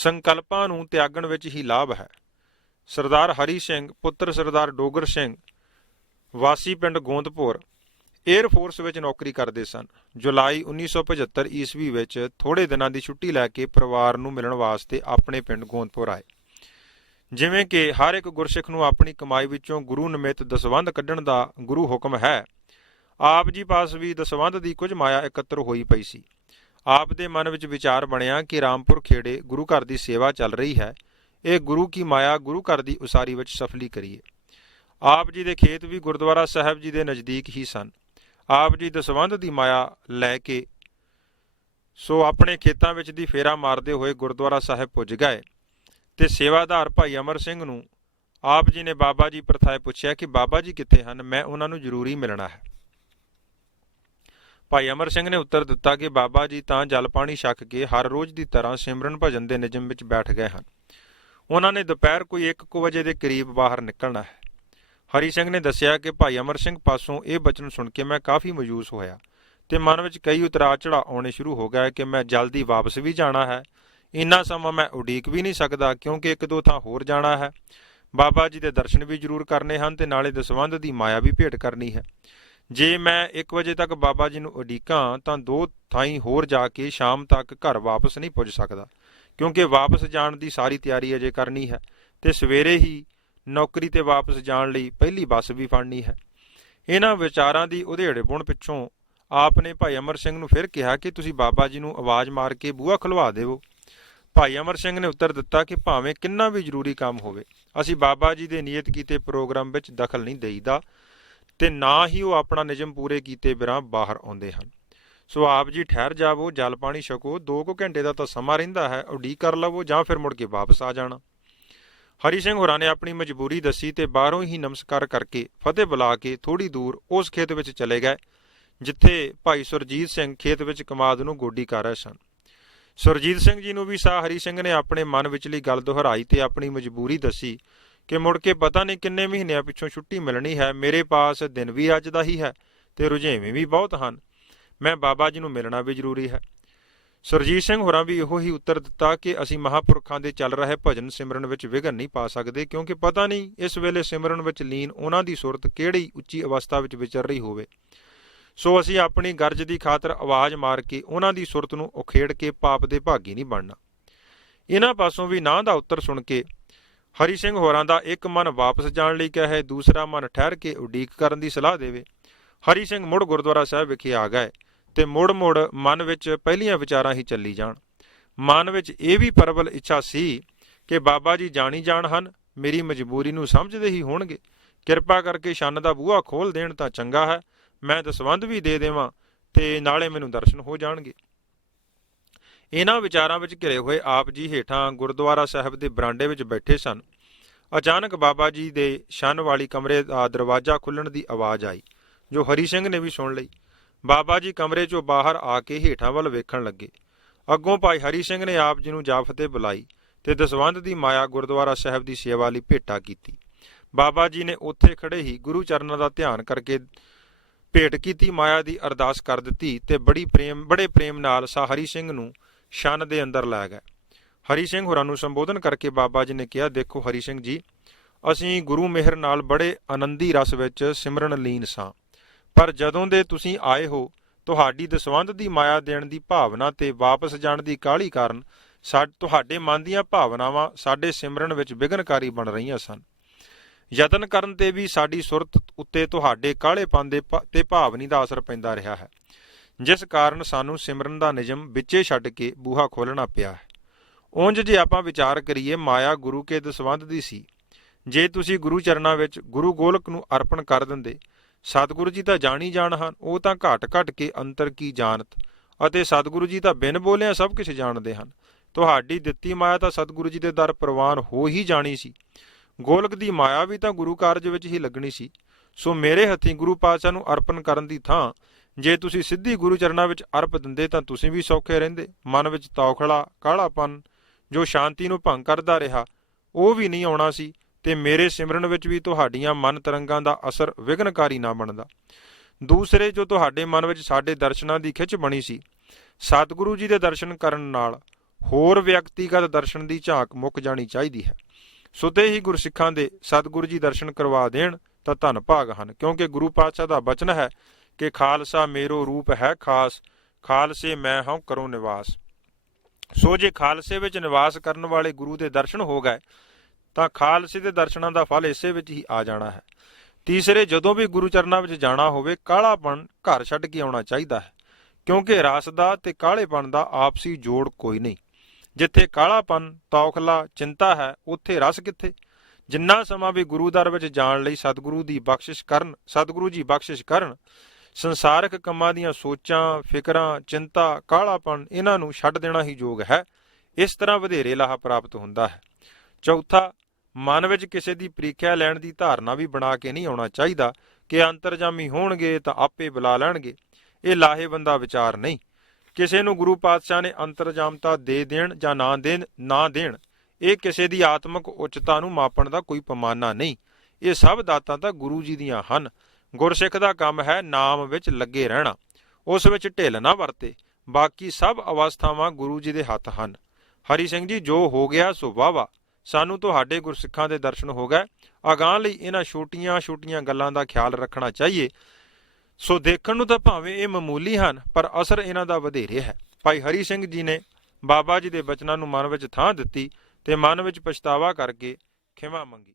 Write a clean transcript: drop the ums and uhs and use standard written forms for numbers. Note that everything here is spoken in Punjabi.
ਸੰਕਲਪਾਂ ਨੂੰ ਤਿਆਗਣ ਵਿੱਚ ਹੀ ਲਾਭ ਹੈ। ਸਰਦਾਰ ਹਰੀ ਸਿੰਘ ਪੁੱਤਰ ਸਰਦਾਰ ਡੋਗਰ ਸਿੰਘ ਵਾਸੀ ਪਿੰਡ ਗੋਂਦਪੁਰ ਏਅਰ ਫੋਰਸ ਵਿੱਚ ਨੌਕਰੀ ਕਰਦੇ ਸਨ। ਜੁਲਾਈ 1975 ਈਸਵੀ ਵਿੱਚ ਥੋੜ੍ਹੇ ਦਿਨਾਂ ਦੀ ਛੁੱਟੀ ਲੈ ਕੇ ਪਰਿਵਾਰ ਨੂੰ ਮਿਲਣ ਵਾਸਤੇ ਆਪਣੇ ਪਿੰਡ ਗੋਂਦਪੁਰ ਆਏ। ਜਿਵੇਂ ਕਿ ਹਰ ਇੱਕ ਗੁਰਸਿੱਖ ਨੂੰ ਆਪਣੀ ਕਮਾਈ ਵਿੱਚੋਂ ਗੁਰੂ ਨਿਮਿਤ ਦਸਵੰਧ ਕੱਢਣ ਦਾ ਗੁਰੂ ਹੁਕਮ ਹੈ, ਆਪ ਜੀ ਪਾਸ ਵੀ ਦਸਵੰਧ ਦੀ ਕੁਝ ਮਾਇਆ ਇਕੱਤਰ ਹੋਈ ਪਈ ਸੀ। ਆਪ ਦੇ ਮਨ ਵਿੱਚ ਵਿਚਾਰ ਬਣਿਆ ਕਿ ਰਾਮਪੁਰ ਖੇੜੇ ਗੁਰੂ ਘਰ ਦੀ ਸੇਵਾ ਚੱਲ ਰਹੀ ਹੈ, ਇਹ ਗੁਰੂ ਕੀ ਮਾਇਆ ਗੁਰੂ ਘਰ ਦੀ ਉਸਾਰੀ ਵਿੱਚ ਸਫਲੀ ਕਰੀਏ। ਆਪ ਜੀ ਦੇ ਖੇਤ ਵੀ ਗੁਰਦੁਆਰਾ ਸਾਹਿਬ ਜੀ ਦੇ ਨਜ਼ਦੀਕ ਹੀ ਸਨ। ਆਪ ਜੀ ਦਸਵੰਧ ਦੀ ਮਾਇਆ ਲੈ ਕੇ ਆਪਣੇ ਖੇਤਾਂ ਵਿੱਚ ਦੀ ਫੇਰਾ ਮਾਰਦੇ ਹੋਏ ਗੁਰਦੁਆਰਾ ਸਾਹਿਬ ਪੁੱਜ ਗਏ ਤੇ ਸੇਵਾਦਾਰ ਭਾਈ ਅਮਰ ਸਿੰਘ ਨੂੰ ਆਪ ਜੀ ਨੇ ਬਾਬਾ ਜੀ ਪ੍ਰਥਾਏ ਪੁੱਛਿਆ ਕਿ ਬਾਬਾ ਜੀ ਕਿੱਥੇ ਹਨ, ਮੈਂ ਉਹਨਾਂ ਨੂੰ ਜ਼ਰੂਰੀ ਮਿਲਣਾ ਹੈ। ਭਾਈ ਅਮਰ ਸਿੰਘ ਨੇ ਉੱਤਰ ਦਿੱਤਾ ਕਿ ਬਾਬਾ ਜੀ ਤਾਂ ਜਲ ਪਾਣੀ ਛਕ ਕੇ ਹਰ ਰੋਜ਼ ਦੀ ਤਰ੍ਹਾਂ ਸਿਮਰਨ ਭਜਨ ਦੇ ਨਿਯਮ ਵਿੱਚ ਬੈਠ ਗਏ ਹਨ। ਉਹਨਾਂ ਨੇ ਦੁਪਹਿਰ ਕੋਈ 1 ਵਜੇ ਦੇ ਕਰੀਬ ਬਾਹਰ ਨਿਕਲਣਾ ਹੈ। ਹਰੀ ਸਿੰਘ ਨੇ ਦੱਸਿਆ ਕਿ ਭਾਈ ਅਮਰ ਸਿੰਘ ਪਾਸੋਂ ਇਹ ਬਚਨ ਸੁਣ ਕੇ ਮੈਂ ਕਾਫੀ ਮਾਯੂਸ ਹੋਇਆ ਤੇ ਮਨ ਵਿੱਚ ਕਈ ਉਤਰਾਅ ਚੜ੍ਹਾਅ ਆਉਣੇ ਸ਼ੁਰੂ ਹੋ ਗਏ ਕਿ ਮੈਂ ਜਲਦੀ ਵਾਪਸ ਵੀ ਜਾਣਾ ਹੈ, ਇੰਨਾ ਸਮਾਂ ਮੈਂ ਉਡੀਕ ਵੀ ਨਹੀਂ ਸਕਦਾ ਕਿਉਂਕਿ 1-2 ਥਾਂ ਹੋਰ ਜਾਣਾ ਹੈ, ਬਾਬਾ ਜੀ ਦੇ ਦਰਸ਼ਨ ਵੀ ਜ਼ਰੂਰ ਕਰਨੇ ਹਨ ਤੇ ਨਾਲੇ ਦਸਵੰਧ ਦੀ ਮਾਇਆ ਵੀ ਭੇਟ ਕਰਨੀ ਹੈ। ਜੇ ਮੈਂ 1 ਵਜੇ ਤੱਕ ਬਾਬਾ ਜੀ ਨੂੰ ਉਡੀਕਾਂ ਤਾਂ 2 ਥਾਈਂ ਹੋਰ ਜਾ ਕੇ ਸ਼ਾਮ ਤੱਕ ਘਰ ਵਾਪਸ ਨਹੀਂ ਪੁੱਜ ਸਕਦਾ ਕਿਉਂਕਿ ਵਾਪਸ ਜਾਣ ਦੀ ਸਾਰੀ ਤਿਆਰੀ ਅਜੇ ਕਰਨੀ ਹੈ ਤੇ ਸਵੇਰੇ ਹੀ ਨੌਕਰੀ ਤੇ ਵਾਪਸ ਜਾਣ ਲਈ ਪਹਿਲੀ ਬੱਸ ਵੀ ਫੜਨੀ ਹੈ। ਇਹਨਾਂ ਵਿਚਾਰਾਂ ਦੀ ਉਧੇੜਪੁਣ ਪਿੱਛੋਂ ਆਪ ਨੇ ਭਾਈ ਅਮਰ ਸਿੰਘ ਨੂੰ ਫਿਰ ਕਿਹਾ ਕਿ ਤੁਸੀਂ ਬਾਬਾ ਜੀ ਨੂੰ ਆਵਾਜ਼ ਮਾਰ ਕੇ ਬੂਹਾ ਖੁਲਵਾ ਦੇਵੋ। ਭਾਈ ਅਮਰ ਸਿੰਘ ਨੇ ਉੱਤਰ ਦਿੱਤਾ ਕਿ ਭਾਵੇਂ ਕਿੰਨਾ ਵੀ ਜ਼ਰੂਰੀ ਕੰਮ ਹੋਵੇ, ਅਸੀਂ ਬਾਬਾ ਜੀ ਦੇ ਨਿਯਤ ਕੀਤੇ ਪ੍ਰੋਗਰਾਮ ਵਿੱਚ ਦਖਲ ਨਹੀਂ ਦੇਈਦਾ ਤੇ ਨਾ ਹੀ ਉਹ ਆਪਣਾ ਨਿਯਮ ਪੂਰੇ ਕੀਤੇ ਬਿਨਾਂ ਬਾਹਰ ਆਉਂਦੇ ਹਨ। ਸੋ ਆਪ ਜੀ ਠਹਿਰ ਜਾਵੋ, ਜਲ ਪਾਣੀ ਛਕੋ, 2 ਘੰਟੇ ਦਾ ਤਾਂ ਸਮਾਂ ਰਹਿੰਦਾ ਹੈ, ਉਡੀਕ ਕਰ ਲਵੋ ਜਾਂ ਫਿਰ ਮੁੜ ਕੇ ਵਾਪਸ ਆ ਜਾਣਾ। ਹਰੀ ਸਿੰਘ ਹੋਰਾਂ ਨੇ ਆਪਣੀ ਮਜਬੂਰੀ ਦੱਸੀ ਤੇ ਬਾਹਰੋਂ ਹੀ ਨਮਸਕਾਰ ਕਰਕੇ ਫਤਿਹ ਬੁਲਾ ਕੇ ਥੋੜ੍ਹੀ ਦੂਰ ਉਸ ਖੇਤ ਵਿੱਚ ਚਲੇ ਗਏ ਜਿੱਥੇ ਭਾਈ ਸੁਰਜੀਤ ਸਿੰਘ ਖੇਤ ਵਿੱਚ ਕਮਾਦ ਨੂੰ ਗੋਡੀ ਕਰ ਰਹੇ ਸਨ। ਸੁਰਜੀਤ ਸਿੰਘ ਜੀ ਨੂੰ ਵੀ ਸਾਹ ਹਰੀ ਸਿੰਘ ਨੇ ਆਪਣੇ ਮਨ ਵਿਚਲੀ ਗੱਲ ਦੁਹਰਾਈ ਤੇ ਆਪਣੀ ਮਜਬੂਰੀ ਦੱਸੀ ਕਿ ਮੁੜ ਕੇ ਪਤਾ ਨਹੀਂ ਕਿੰਨੇ ਮਹੀਨਿਆਂ ਪਿੱਛੋਂ ਛੁੱਟੀ ਮਿਲਣੀ ਹੈ, ਮੇਰੇ ਪਾਸ ਦਿਨ ਵੀ ਅੱਜ ਦਾ ਹੀ ਹੈ ਤੇ ਰੁਝੇਵੇਂ ਵੀ ਬਹੁਤ ਹਨ, ਮੈਂ ਬਾਬਾ ਜੀ ਨੂੰ ਮਿਲਣਾ ਵੀ ਜ਼ਰੂਰੀ ਹੈ। ਸੁਰਜੀਤ ਸਿੰਘ ਹੋਰਾਂ ਵੀ ਇਹੋ ਹੀ ਉੱਤਰ ਦਿੱਤਾ ਕਿ ਅਸੀਂ ਮਹਾਂਪੁਰਖਾਂ ਦੇ ਚੱਲ ਰਹੇ ਭਜਨ ਸਿਮਰਨ ਵਿੱਚ ਵਿਘਨ ਨਹੀਂ ਪਾ ਸਕਦੇ ਕਿਉਂਕਿ ਪਤਾ ਨਹੀਂ ਇਸ ਵੇਲੇ ਸਿਮਰਨ ਵਿੱਚ ਲੀਨ ਉਹਨਾਂ ਦੀ ਸੁਰਤ ਕਿਹੜੀ ਉੱਚੀ ਅਵਸਥਾ ਵਿੱਚ ਵਿਚਰ ਰਹੀ ਹੋਵੇ। ਸੋ ਅਸੀਂ ਆਪਣੀ ਗਰਜ ਦੀ ਖਾਤਰ ਆਵਾਜ਼ ਮਾਰ ਕੇ ਉਹਨਾਂ ਦੀ ਸੁਰਤ ਨੂੰ ਉਖੇੜ ਕੇ ਪਾਪ ਦੇ ਭਾਗੀ ਨਹੀਂ ਬਣਨਾ। ਇਹਨਾਂ ਪਾਸੋਂ ਵੀ ਨਾਂਹ ਦਾ ਉੱਤਰ ਸੁਣ ਕੇ ਹਰੀ ਸਿੰਘ ਹੋਰਾਂ ਦਾ ਇੱਕ ਮਨ ਵਾਪਸ ਜਾਣ ਲਈ ਕਹੇ, ਦੂਸਰਾ ਮਨ ਠਹਿਰ ਕੇ ਉਡੀਕ ਕਰਨ ਦੀ ਸਲਾਹ ਦੇਵੇ। ਹਰੀ ਸਿੰਘ ਮੁੜ ਗੁਰਦੁਆਰਾ ਸਾਹਿਬ ਵਿਖੇ ਆ ਗਏ ਤੇ ਮੁੜ ਮਨ ਵਿੱਚ ਪਹਿਲੀਆਂ ਵਿਚਾਰਾਂ ਹੀ ਚੱਲੀ ਜਾਣ। ਮਨ ਵਿੱਚ ਇਹ ਵੀ ਪ੍ਰਬਲ ਇੱਛਾ ਸੀ ਕਿ ਬਾਬਾ ਜੀ ਜਾਣੀ ਜਾਣ ਹਨ, ਮੇਰੀ ਮਜਬੂਰੀ ਨੂੰ ਸਮਝਦੇ ਹੀ ਹੋਣਗੇ, ਕਿਰਪਾ ਕਰਕੇ ਛੰਨ ਦਾ ਬੂਹਾ ਖੋਲ੍ਹ ਦੇਣ ਤਾਂ ਚੰਗਾ ਹੈ, ਮੈਂ ਦਸਵੰਧ ਵੀ ਦੇ ਦੇਵਾਂ ਤੇ ਨਾਲੇ ਮੈਨੂੰ ਦਰਸ਼ਨ ਹੋ ਜਾਣਗੇ। ਇਹਨਾਂ ਵਿਚਾਰਾਂ ਵਿੱਚ ਘਿਰੇ ਹੋਏ ਆਪ ਜੀ ਹੇਠਾਂ ਗੁਰਦੁਆਰਾ ਸਾਹਿਬ ਦੇ ਬਰਾਂਡੇ ਵਿੱਚ ਬੈਠੇ ਸਨ। ਅਚਾਨਕ ਬਾਬਾ ਜੀ ਦੇ ਛੰਨ ਵਾਲੀ ਕਮਰੇ ਦਾ ਦਰਵਾਜ਼ਾ ਖੁੱਲ੍ਹਣ ਦੀ ਆਵਾਜ਼ ਆਈ ਜੋ ਹਰੀ ਸਿੰਘ ਨੇ ਵੀ ਸੁਣ ਲਈ। ਬਾਬਾ ਜੀ ਕਮਰੇ 'ਚੋਂ ਬਾਹਰ ਆ ਕੇ ਹੇਠਾਂ ਵੱਲ ਵੇਖਣ ਲੱਗੇ। ਅੱਗੋਂ ਭਾਈ ਹਰੀ ਸਿੰਘ ਨੇ ਆਪ ਜੀ ਨੂੰ ਜਾ ਫਤਿਹ ਬੁਲਾਈ ਤੇ ਦਸਵੰਧ ਦੀ ਮਾਇਆ ਗੁਰਦੁਆਰਾ ਸਾਹਿਬ ਦੀ ਸੇਵਾ ਲਈ ਭੇਟਾ ਕੀਤੀ। ਬਾਬਾ ਜੀ ਨੇ ਉੱਥੇ ਖੜੇ ਹੀ ਗੁਰੂ ਚਰਨਾਂ ਦਾ ਧਿਆਨ ਕਰਕੇ ਭੇਟ ਕੀਤੀ ਮਾਇਆ ਦੀ ਅਰਦਾਸ ਕਰ ਦਿੱਤੀ ਤੇ ਬੜੇ ਪ੍ਰੇਮ ਨਾਲ ਸਾਹ ਹਰੀ ਸਿੰਘ ਨੂੰ ਛੰਨ ਦੇ ਅੰਦਰ ਲੈ ਗਏ। ਹਰੀ ਸਿੰਘ ਹੋਰਾਂ ਨੂੰ ਸੰਬੋਧਨ ਕਰਕੇ ਬਾਬਾ ਜੀ ਨੇ ਕਿਹਾ, ਦੇਖੋ ਹਰੀ ਸਿੰਘ ਜੀ, ਅਸੀਂ ਗੁਰੂ ਮਿਹਰ ਨਾਲ ਬੜੇ ਆਨੰਦੀ ਰਸ ਵਿੱਚ ਸਿਮਰਨ ਲੀਨ ਸਾਂ, ਪਰ ਜਦੋਂ ਦੇ ਤੁਸੀਂ ਆਏ ਹੋ ਤੁਹਾਡੀ ਦਸਵੰਧ ਦੀ ਮਾਇਆ ਦੇਣ ਦੀ ਭਾਵਨਾ ਤੇ ਵਾਪਸ ਜਾਣ ਦੀ ਕਾਹਲੀ ਕਾਰਨ ਤੁਹਾਡੇ ਮਨ ਦੀਆਂ ਭਾਵਨਾਵਾਂ ਸਾਡੇ ਸਿਮਰਨ ਵਿੱਚ ਵਿਘਨਕਾਰੀ ਬਣ ਰਹੀਆਂ ਸਨ। ਯਤਨ ਕਰਨ ਤੇ ਵੀ ਸਾਡੀ ਸੁਰਤ ਉੱਤੇ ਤੁਹਾਡੇ ਕਾਹਲੇਪਨ ਤੇ ਭਾਵਨੀ ਦਾ ਅਸਰ ਪੈਂਦਾ ਰਿਹਾ ਹੈ, ਜਿਸ ਕਾਰਨ ਸਾਨੂੰ ਸਿਮਰਨ ਦਾ ਨਿਯਮ ਵਿੱਚੇ ਛੱਡ ਕੇ ਬੂਹਾ ਖੋਲ੍ਹਣਾ ਪਿਆ ਹੈ। ਉਂਝ ਜੇ ਆਪਾਂ ਵਿਚਾਰ ਕਰੀਏ, ਮਾਇਆ ਗੁਰੂ ਕੇ ਦਸਵੰਧ ਦੀ ਸੀ। ਜੇ ਤੁਸੀਂ ਗੁਰੂ ਚਰਨਾਂ ਵਿੱਚ ਗੁਰੂ ਗੋਲਕ ਨੂੰ ਅਰਪਣ ਕਰ ਦਿੰਦੇ, ਸਤਿਗੁਰੂ ਜੀ ਤਾਂ ਜਾਣੀ ਜਾਣ ਹਨ, ਉਹ ਤਾਂ ਘਟ ਕੇ ਅੰਤਰ ਕੀ ਜਾਣਤ, ਅਤੇ ਸਤਿਗੁਰੂ ਜੀ ਤਾਂ ਬਿਨ ਬੋਲਿਆਂ ਸਭ ਕੁਝ ਜਾਣਦੇ ਹਨ। ਤੁਹਾਡੀ ਦਿੱਤੀ ਮਾਇਆ ਤਾਂ ਸਤਿਗੁਰੂ ਜੀ ਦੇ ਦਰ ਪ੍ਰਵਾਨ ਹੋ ਹੀ ਜਾਣੀ ਸੀ। ਗੋਲਕ ਦੀ ਮਾਇਆ ਵੀ ਤਾਂ ਗੁਰੂ ਕਾਰਜ ਵਿੱਚ ਹੀ ਲੱਗਣੀ ਸੀ। ਸੋ ਮੇਰੇ ਹੱਥੀਂ ਗੁਰੂ ਪਾਤਸ਼ਾਹ ਨੂੰ ਅਰਪਣ ਕਰਨ ਦੀ ਥਾਂ ਜੇ ਤੁਸੀਂ ਸਿੱਧੀ ਗੁਰੂ ਚਰਨਾਂ ਵਿੱਚ ਅਰਪ ਦਿੰਦੇ ਤਾਂ ਤੁਸੀਂ ਵੀ ਸੌਖੇ ਰਹਿੰਦੇ। ਮਨ ਵਿੱਚ ਤੌਖਲਾ ਕਾਹਲਾਪਨ ਜੋ ਸ਼ਾਂਤੀ ਨੂੰ ਭੰਗ ਕਰਦਾ ਰਿਹਾ ਉਹ ਵੀ ਨਹੀਂ ਆਉਣਾ ਸੀ ਤੇ ਮੇਰੇ ਸਿਮਰਨ ਵਿੱਚ ਵੀ ਤੁਹਾਡੀਆਂ ਮਨ ਤਰੰਗਾਂ ਦਾ ਅਸਰ ਵਿਘਨਕਾਰੀ ਨਾ ਬਣਦਾ। ਦੂਸਰੇ, ਜੋ ਤੁਹਾਡੇ ਮਨ ਵਿੱਚ ਸਾਡੇ ਦਰਸ਼ਨਾਂ ਦੀ ਖਿੱਚ ਬਣੀ ਸੀ, ਸਤਿਗੁਰੂ ਜੀ ਦੇ ਦਰਸ਼ਨ ਕਰਨ ਨਾਲ ਹੋਰ ਵਿਅਕਤੀਗਤ ਦਰਸ਼ਨ ਦੀ ਝਾਕ ਮੁੱਕ ਜਾਣੀ ਚਾਹੀਦੀ ਹੈ। ਸੁਤੇ ਹੀ ਗੁਰਸਿੱਖਾਂ ਦੇ ਸਤਿਗੁਰੂ ਜੀ ਦਰਸ਼ਨ ਕਰਵਾ ਦੇਣ ਤਾਂ ਧੰਨ ਭਾਗ ਹਨ, ਕਿਉਂਕਿ ਗੁਰੂ ਪਾਤਸ਼ਾਹ ਦਾ ਬਚਨ ਹੈ ਕਿ ਖਾਲਸਾ ਮੇਰੋ ਰੂਪ ਹੈ ਖਾਸ, ਖਾਲਸੇ ਮੈਂ ਹਉ ਕਰੋ ਨਿਵਾਸ। ਸੋ ਜੇ ਖਾਲਸੇ ਵਿੱਚ ਨਿਵਾਸ ਕਰਨ ਵਾਲੇ ਗੁਰੂ ਦੇ ਦਰਸ਼ਨ ਹੋ ਗਏ ਤਾਂ ਖਾਲਸੇ ਦੇ ਦਰਸ਼ਨਾਂ ਦਾ ਫਲ ਇਸੇ ਵਿੱਚ ਹੀ ਆ ਜਾਣਾ ਹੈ। ਤੀਸਰੇ, ਜਦੋਂ ਵੀ ਗੁਰੂ ਚਰਨਾਂ ਵਿੱਚ ਜਾਣਾ ਹੋਵੇ ਕਾਲਾਪਣ ਘਰ ਛੱਡ ਕੇ ਆਉਣਾ ਚਾਹੀਦਾ ਹੈ, ਕਿਉਂਕਿ ਰਸ ਦਾ ਤੇ ਕਾਲੇਪਣ ਦਾ ਆਪਸੀ ਜੋੜ ਕੋਈ ਨਹੀਂ। ਜਿੱਥੇ ਕਾਲਾਪਨ, ਤੌਖਲਾ, ਚਿੰਤਾ ਹੈ, ਉੱਥੇ ਰਸ ਕਿੱਥੇ। ਜਿੰਨਾ ਸਮਾਂ ਵੀ ਗੁਰੂ ਦਰ ਵਿੱਚ ਜਾਣ ਲਈ ਸਤਿਗੁਰੂ ਜੀ ਬਖਸ਼ਿਸ਼ ਕਰਨ, ਸੰਸਾਰਕ ਕੰਮਾਂ ਦੀਆਂ ਸੋਚਾਂ, ਫਿਕਰਾਂ, ਚਿੰਤਾ, ਕਾਲਾਪਨ ਇਹਨਾਂ ਨੂੰ ਛੱਡ ਦੇਣਾ ਹੀ ਯੋਗ ਹੈ। ਇਸ ਤਰ੍ਹਾਂ ਵਧੇਰੇ ਲਾਹਾ ਪ੍ਰਾਪਤ ਹੁੰਦਾ ਹੈ। ਚੌਥਾ, ਮਨ ਵਿੱਚ ਕਿਸੇ ਦੀ ਪ੍ਰੀਖਿਆ ਲੈਣ ਦੀ ਧਾਰਨਾ ਵੀ ਬਣਾ ਕੇ ਨਹੀਂ ਆਉਣਾ ਚਾਹੀਦਾ ਕਿ ਅੰਤਰਜਾਮੀ ਹੋਣਗੇ ਤਾਂ ਆਪੇ ਬੁਲਾ ਲੈਣਗੇ। ਇਹ ਲਾਹੇਵੰਦਾ ਵਿਚਾਰ ਨਹੀਂ। ਕਿਸੇ ਨੂੰ ਗੁਰੂ ਪਾਤਸ਼ਾਹ ਨੇ ਅੰਤਰਜਾਮਤਾ ਦੇ ਦੇਣ ਜਾਂ ਨਾ ਦੇਣ, ਇਹ ਕਿਸੇ ਦੀ ਆਤਮਿਕ ਉੱਚਤਾ ਨੂੰ ਮਾਪਣ ਦਾ ਕੋਈ ਪੈਮਾਨਾ ਨਹੀਂ। ਇਹ ਸਭ ਦਾਤਾਂ ਤਾਂ ਗੁਰੂ ਜੀ ਦੀਆਂ ਹਨ। ਗੁਰਸਿੱਖ ਦਾ ਕੰਮ ਹੈ ਨਾਮ ਵਿੱਚ ਲੱਗੇ ਰਹਿਣਾ, ਉਸ ਵਿੱਚ ਢਿੱਲ ਨਾ ਵਰਤੇ। ਬਾਕੀ ਸਭ ਅਵਸਥਾਵਾਂ ਗੁਰੂ ਜੀ ਦੇ ਹੱਥ ਹਨ। ਹਰੀ ਸਿੰਘ ਜੀ, ਜੋ ਹੋ ਗਿਆ ਸੋ ਵਾਹਵਾ। ਸਾਨੂੰ ਤੁਹਾਡੇ ਗੁਰਸਿੱਖਾਂ ਦੇ ਦਰਸ਼ਨ ਹੋ ਗਏ। ਅਗਾਂਹ ਲਈ ਇਹਨਾਂ ਛੋਟੀਆਂ ਗੱਲਾਂ ਦਾ ਖਿਆਲ ਰੱਖਣਾ ਚਾਹੀਏ। ਸੋ ਦੇਖਣ ਨੂੰ ਤਾਂ ਭਾਵੇਂ ਇਹ ਮਾਮੂਲੀ ਹਨ, ਪਰ ਅਸਰ ਇਹਨਾਂ ਦਾ ਵਧੇਰੇ ਹੈ। ਭਾਈ ਹਰੀ ਸਿੰਘ ਜੀ ਨੇ ਬਾਬਾ ਜੀ ਦੇ ਬਚਨਾਂ ਨੂੰ ਮਨ ਵਿੱਚ ਥਾਂ ਦਿੱਤੀ ਤੇ ਮਨ ਵਿੱਚ ਪਛਤਾਵਾ ਕਰਕੇ ਖਿਮਾ ਮੰਗੀ।